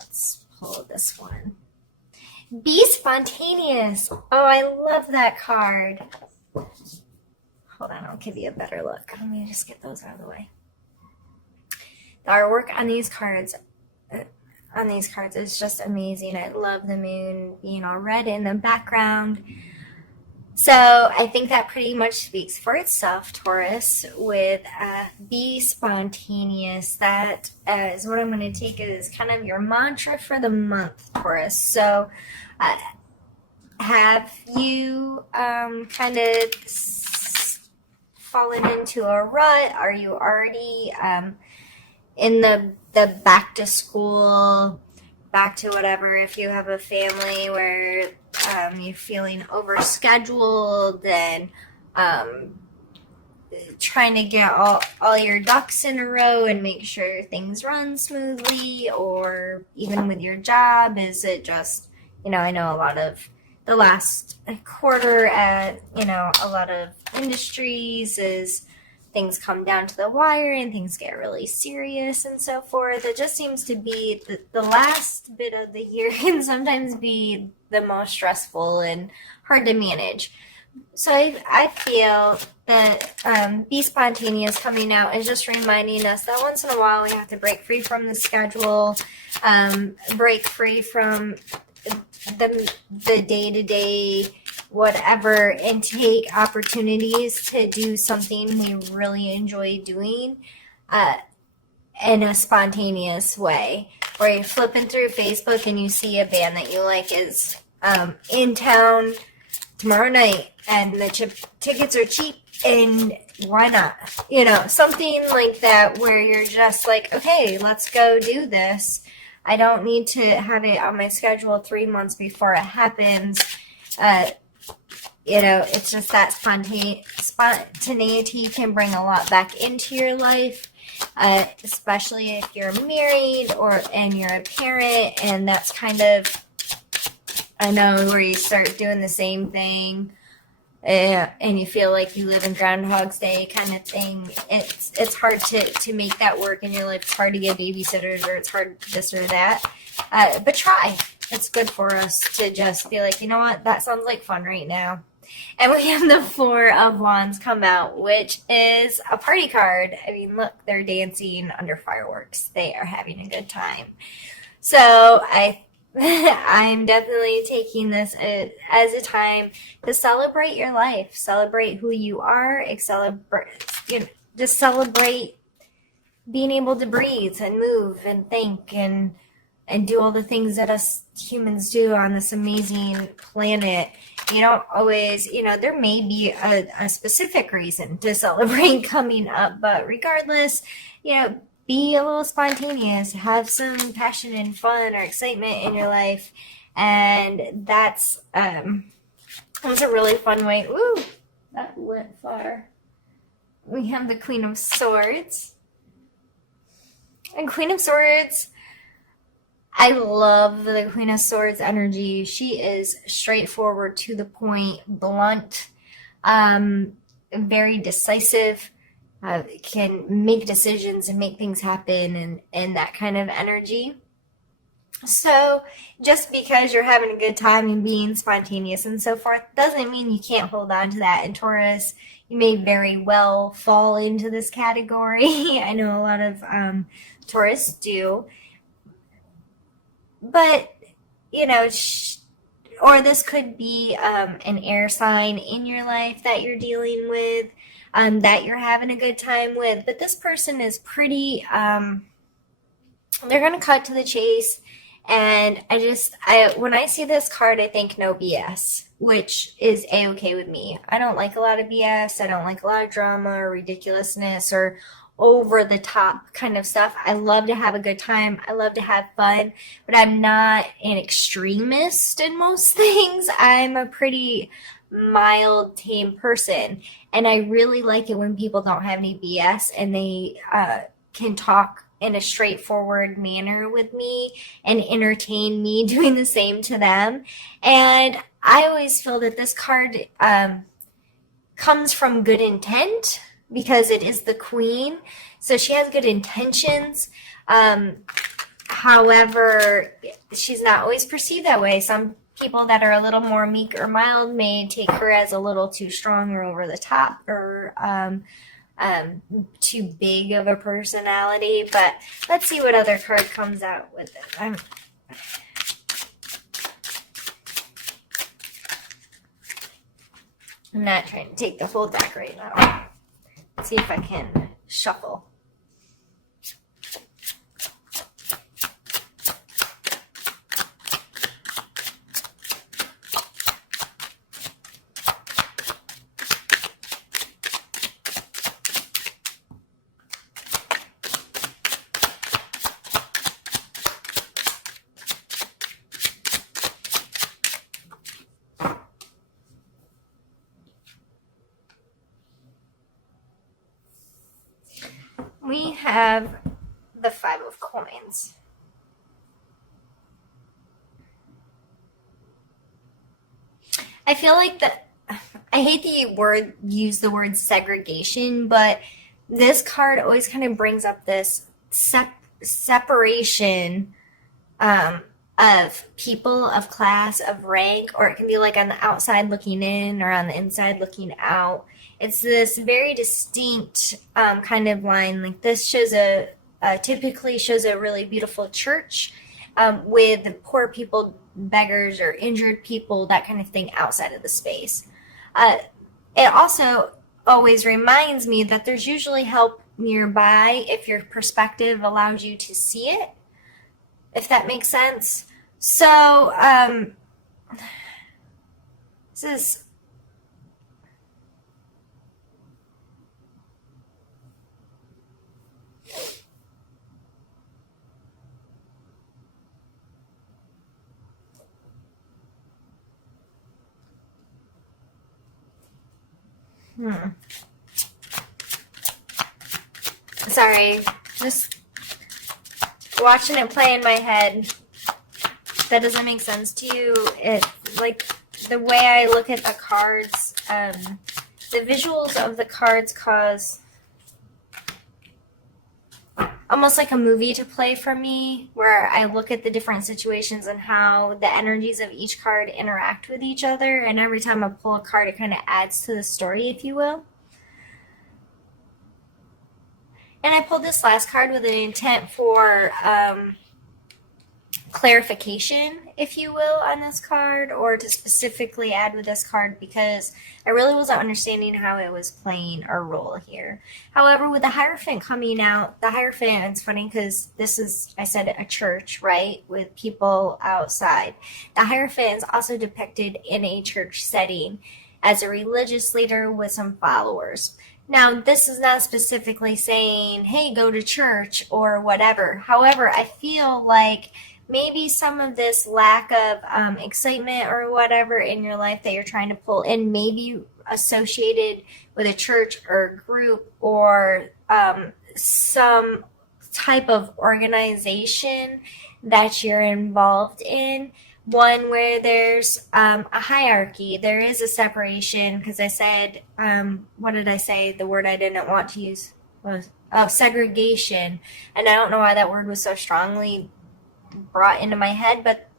let's pull this one. Be spontaneous. Oh, I love that card. Hold on, I'll give you a better look. Let me just get those out of the way. The artwork on these cards is just amazing. I love the moon being all red in the background. So I think that pretty much speaks for itself, Taurus, with be spontaneous. That is what I'm going to take as kind of your mantra for the month, Taurus. So have you kind of fallen into a rut? Are you already in the back to school, back to whatever, if you have a family where you're feeling overscheduled and trying to get all your ducks in a row and make sure things run smoothly, or even with your job, is it just, I know a lot of the last quarter at, a lot of industries is things come down to the wire and things get really serious and so forth. It just seems to be the last bit of the year can sometimes be the most stressful and hard to manage. So I feel that Be Spontaneous coming out is just reminding us that once in a while we have to break free from the schedule, break free from the day-to-day whatever, and take opportunities to do something we really enjoy doing in a spontaneous way. Where you're flipping through Facebook and you see a band that you like is in town tomorrow night and the tickets are cheap, and why not? Something like that where you're just like, okay, let's go do this. I don't need to have it on my schedule 3 months before it happens. It's just that spontaneity can bring a lot back into your life, especially if you're married and you're a parent, and that's kind of, I know, where you start doing the same thing and you feel like you live in Groundhog's Day kind of thing. It's hard to make that work in your life. It's hard to get babysitters, or it's hard this or that. But try. It's good for us to just be like, you know what, that sounds like fun right now. And we have the Four of Wands come out, which is a party card. I mean, look, they're dancing under fireworks. They are having a good time. So I'm definitely taking this as a time to celebrate your life, celebrate who you are, just celebrate being able to breathe and move and think and do all the things that us humans do on this amazing planet. You don't always, there may be a specific reason to celebrate coming up, but regardless, be a little spontaneous, have some passion and fun or excitement in your life, and that's a really fun way. Ooh, that went far. We have the Queen of Swords. And Queen of Swords, I love the Queen of Swords energy. She is straightforward, to the point, blunt, very decisive, can make decisions and make things happen, and that kind of energy. So just because you're having a good time and being spontaneous and so forth doesn't mean you can't hold on to that. In Taurus, you may very well fall into this category. I know a lot of Taurus do. But, or this could be an air sign in your life that you're dealing with, that you're having a good time with. But this person is pretty, they're going to cut to the chase. And when I see this card, I think no BS, which is A-okay with me. I don't like a lot of BS. I don't like a lot of drama or ridiculousness or over the top kind of stuff. I love to have a good time. I love to have fun, but I'm not an extremist in most things. I'm a pretty mild, tame person, and I really like it when people don't have any BS and they can talk in a straightforward manner with me and entertain me doing the same to them. And I always feel that this card comes from good intent, because it is the Queen. So she has good intentions. However, she's not always perceived that way. Some people that are a little more meek or mild may take her as a little too strong or over the top, or too big of a personality. But let's see what other card comes out with it. I'm not trying to take the whole deck right now. Let's see if I can shuffle. We have the Five of Coins. I feel like I hate to use the word segregation, but this card always kind of brings up this separation of people, of class, of rank, or it can be like on the outside looking in or on the inside looking out. It's this very distinct kind of line. Like this shows typically shows a really beautiful church with poor people, beggars, or injured people, that kind of thing outside of the space. It also always reminds me that there's usually help nearby if your perspective allows you to see it, if that makes sense. So this is sorry, just watching it play in my head. That doesn't make sense to you. It, like, the way I look at the cards, the visuals of the cards cause almost like a movie to play for me, where I look at the different situations and how the energies of each card interact with each other, and every time I pull a card, it kind of adds to the story, if you will. And I pulled this last card with an intent for clarification, if you will, on this card, or to specifically add with this card, because I really wasn't understanding how it was playing a role here. However, with the Hierophant coming out, the Hierophant, it's funny because this is, I said, a church, right, with people outside. The Hierophant is also depicted in a church setting as a religious leader with some followers. Now, this is not specifically saying, hey, go to church or whatever. However, I feel like maybe some of this lack of excitement or whatever in your life that you're trying to pull in may be associated with a church or group or some type of organization that you're involved in. One where there's a hierarchy, there is a separation, because I said, what did I say? The word I didn't want to use was segregation. And I don't know why that word was so strongly brought into my head, but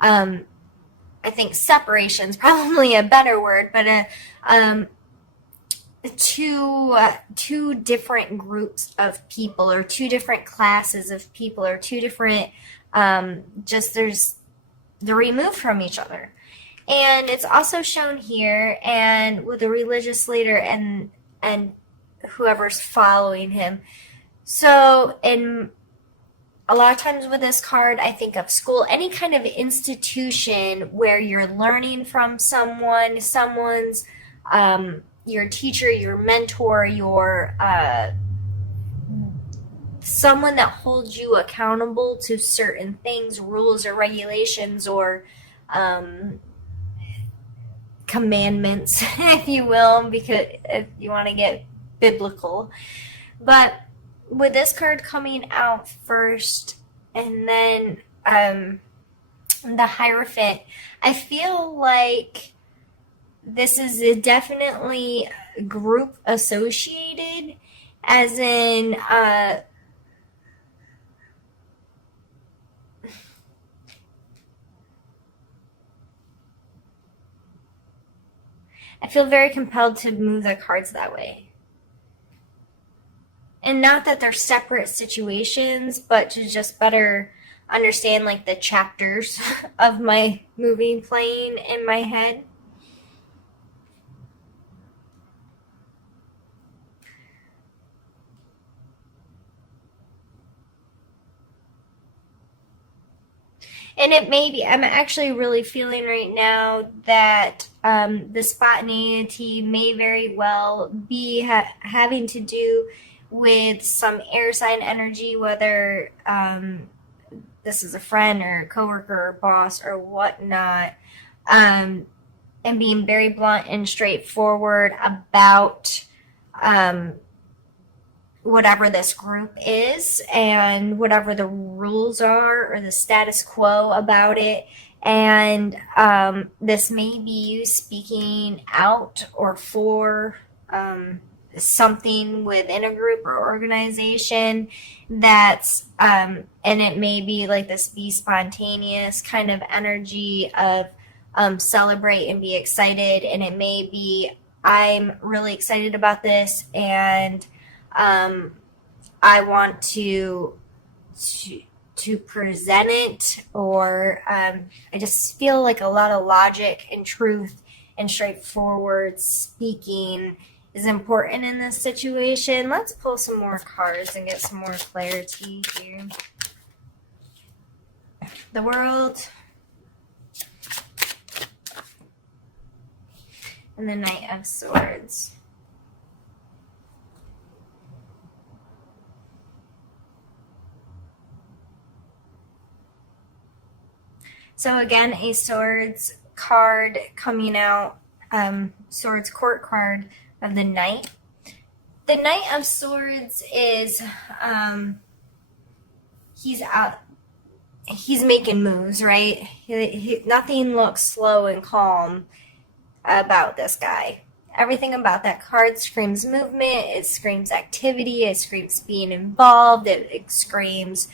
I think separation is probably a better word, but two different groups of people, or two different classes of people, or two different, they're removed from each other. And it's also shown here, and with the religious leader and whoever's following him. So in a lot of times with this card, I think of school, any kind of institution where you're learning from someone's your teacher, your mentor, your someone that holds you accountable to certain things, rules or regulations, or commandments, if you will, because if you want to get biblical. But with this card coming out first, and then the Hierophant, I feel like this is definitely group associated, as in I feel very compelled to move the cards that way. And not that they're separate situations, but to just better understand like the chapters of my moving plane in my head. And it may be, I'm actually really feeling right now that the spontaneity may very well be having to do with some air sign energy, whether this is a friend or a coworker or boss or whatnot, and being very blunt and straightforward about whatever this group is and whatever the rules are or the status quo about it. And this may be you speaking out or for something within a group or organization that's and it may be like this be spontaneous kind of energy of celebrate and be excited, and it may be I'm really excited about this and I want to present it, or I just feel like a lot of logic and truth and straightforward speaking is important in this situation. Let's pull some more cards and get some more clarity here. The World and the Knight of Swords. So again, a Swords card coming out, Swords Court card of the Knight. The Knight of Swords is, he's making moves, right? Nothing looks slow and calm about this guy. Everything about that card screams movement, it screams activity, it screams being involved, it screams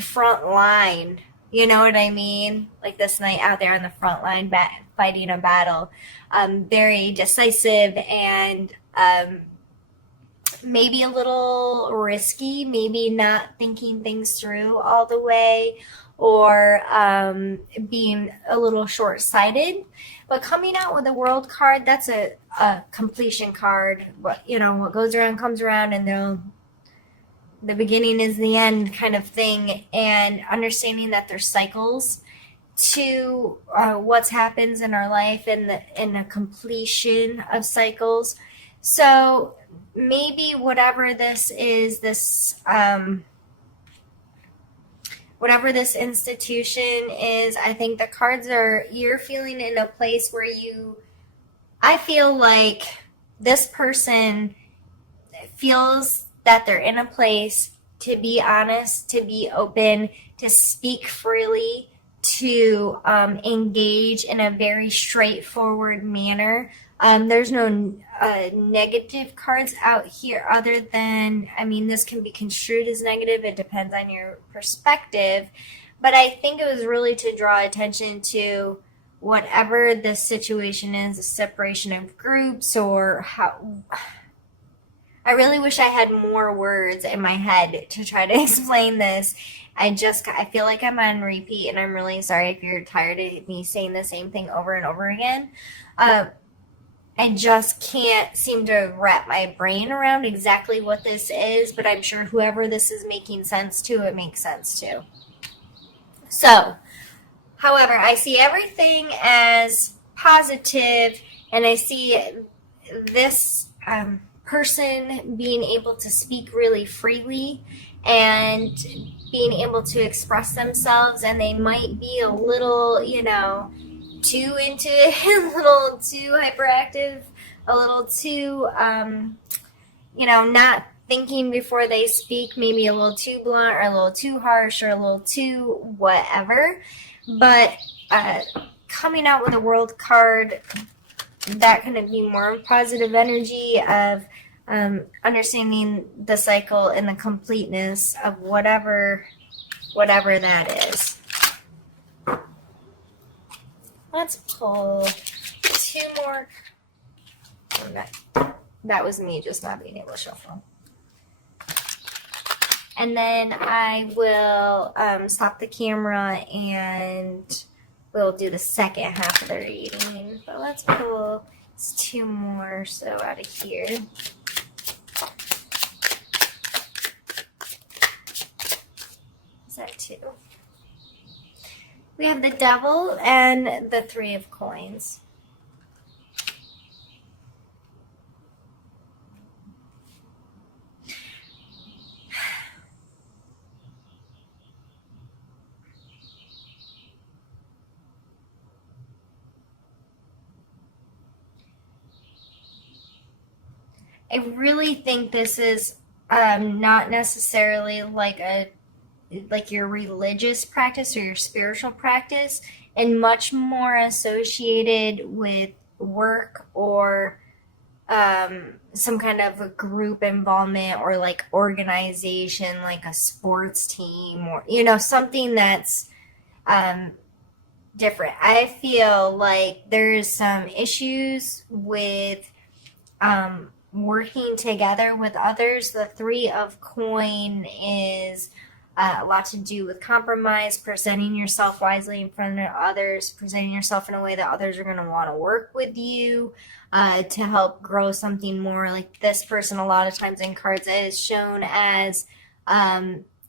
front line, you know what I mean? Like this knight out there on the front line fighting a battle. Very decisive and maybe a little risky, maybe not thinking things through all the way, or being a little short-sighted. But coming out with a World card, that's a completion card. What goes around comes around, and the beginning is the end kind of thing, and understanding that there's cycles to what happens in our life and the completion of cycles. So maybe whatever this is, whatever this institution is, I think the cards you're feeling in a place where I feel like this person feels that they're in a place to be honest, to be open, to speak freely, to engage in a very straightforward manner. There's no negative cards out here other than, this can be construed as negative. It depends on your perspective. But I think it was really to draw attention to whatever the situation is, a separation of groups, or how... I really wish I had more words in my head to try to explain this. I feel like I'm on repeat, and I'm really sorry if you're tired of me saying the same thing over and over again. I just can't seem to wrap my brain around exactly what this is, but I'm sure whoever this is making sense to, it makes sense to. So, however, I see everything as positive, and I see this person being able to speak really freely and being able to express themselves, and they might be a little, too into it, a little too hyperactive, a little too, not thinking before they speak, maybe a little too blunt or a little too harsh or a little too whatever. But coming out with a World card, that kind of be more positive energy of understanding the cycle and the completeness of whatever that is. Let's pull 2 more. That was me just not being able to shuffle. And then I will stop the camera and we'll do the second half of the reading. But let's pull 2 more so out of here. Is that 2? We have the Devil and the 3 of Coins. I really think this is not necessarily like your religious practice or your spiritual practice, and much more associated with work or some kind of a group involvement or like organization, like a sports team, or something that's different. I feel like there's some issues with working together with others. The 3 of Coin is a lot to do with compromise, presenting yourself wisely in front of others, presenting yourself in a way that others are going to want to work with you to help grow something more. Like this person, a lot of times in cards, is shown as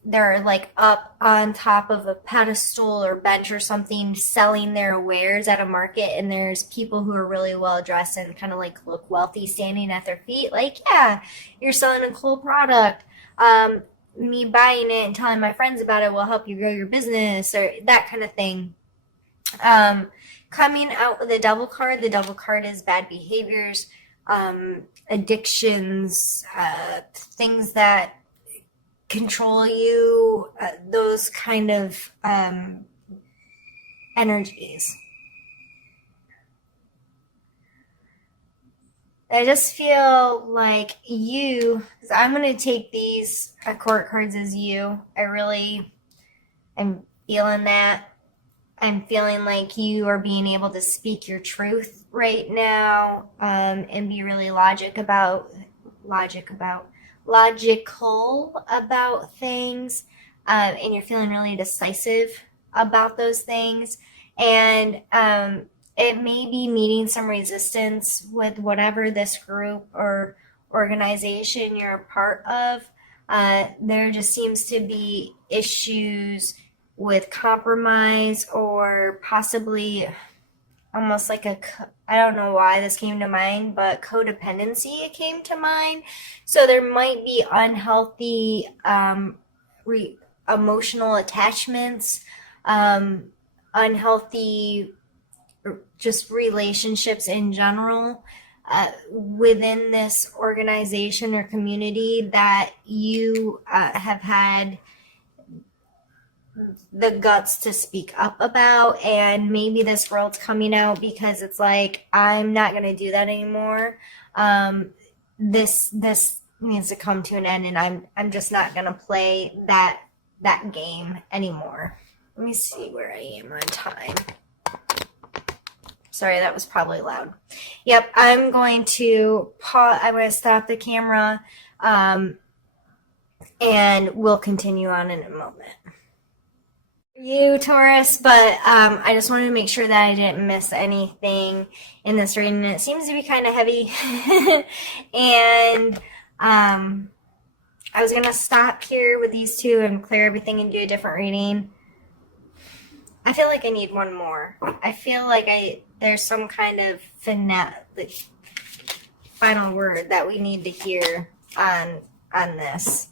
they're like up on top of a pedestal or bench or something selling their wares at a market, and there's people who are really well dressed and kind of like look wealthy standing at their feet like, yeah, you're selling a cool product, me buying it and telling my friends about it will help you grow your business, or that kind of thing. Coming out with the Devil card, the Devil card is bad behaviors, addictions, things that control you, those kind of energies. I just feel like you, I'm going to take these court cards as you. I'm feeling that. I'm feeling like you are being able to speak your truth right now, and be really logical about things, and you're feeling really decisive about those things, and it may be meeting some resistance with whatever this group or organization you're a part of. There just seems to be issues with compromise, or possibly almost like I don't know why this came to mind, but codependency came to mind. So there might be unhealthy emotional attachments, unhealthy just relationships in general within this organization or community that you have had the guts to speak up about. And maybe this world's coming out because it's like, I'm not going to do that anymore. This needs to come to an end, and I'm just not going to play that game anymore. Let me see where I am on time. Sorry, that was probably loud. Yep, I'm going to pause. I'm going to stop the camera, and we'll continue on in a moment. You, Taurus, but I just wanted to make sure that I didn't miss anything in this reading. It seems to be kind of heavy, and I was going to stop here with these two and clear everything and do a different reading. I feel like I need one more. I feel like there's some kind of final word that we need to hear on this.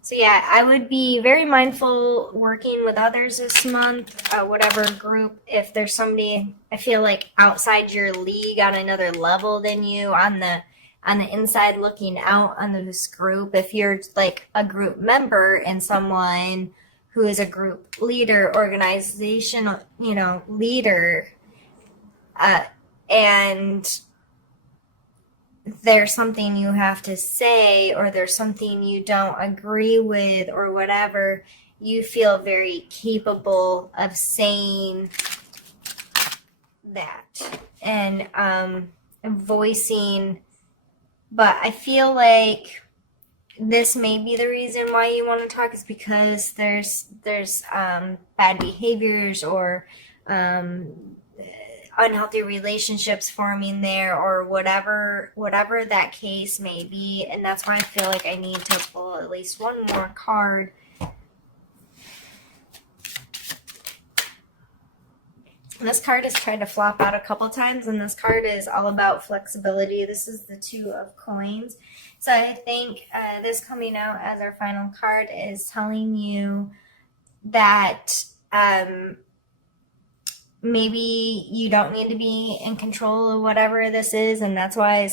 So yeah, I would be very mindful working with others this month, whatever group. If there's somebody, I feel like outside your league on another level than you, on the inside looking out on this group, if you're like a group member and someone who is a group leader, organizational, leader, and there's something you have to say, or there's something you don't agree with, or whatever, you feel very capable of saying that and voicing. But I feel like this may be the reason why you want to talk, is because there's bad behaviors or unhealthy relationships forming there, or whatever that case may be. And that's why I feel like I need to pull at least one more card. This card has tried to flop out a couple times, and this card is all about flexibility. This is the Two of Coins. So I think this coming out as our final card is telling you that maybe you don't need to be in control of whatever this is, and that's why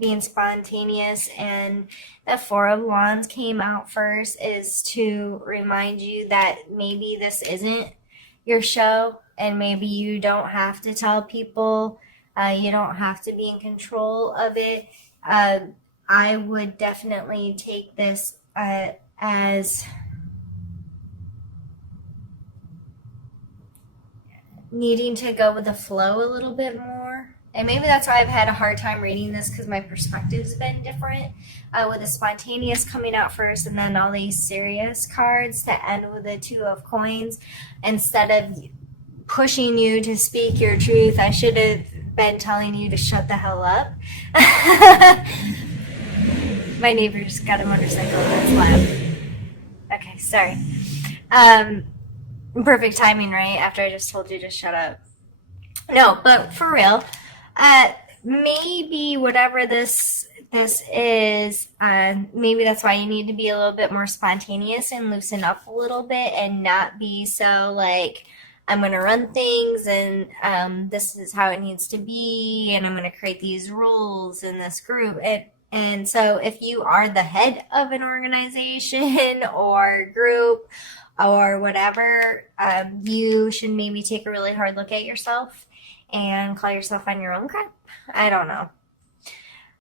being spontaneous and the Four of Wands came out first, is to remind you that maybe this isn't your show, and maybe you don't have to tell people, you don't have to be in control of it. I would definitely take this as needing to go with the flow a little bit more. And maybe that's why I've had a hard time reading this, because my perspective's been different, with the spontaneous coming out first and then all these serious cards to end with the Two of Coins. Instead of pushing you to speak your truth, I should have been telling you to shut the hell up. My neighbor just got a motorcycle, that's loud. Okay, sorry. Perfect timing, right? After I just told you to shut up. No, but for real, maybe whatever this is, maybe that's why you need to be a little bit more spontaneous and loosen up a little bit, and not be so like, I'm going to run things, and this is how it needs to be, and I'm going to create these rules in this group. And so if you are the head of an organization or group or whatever, you should maybe take a really hard look at yourself and call yourself on your own crap. I don't know.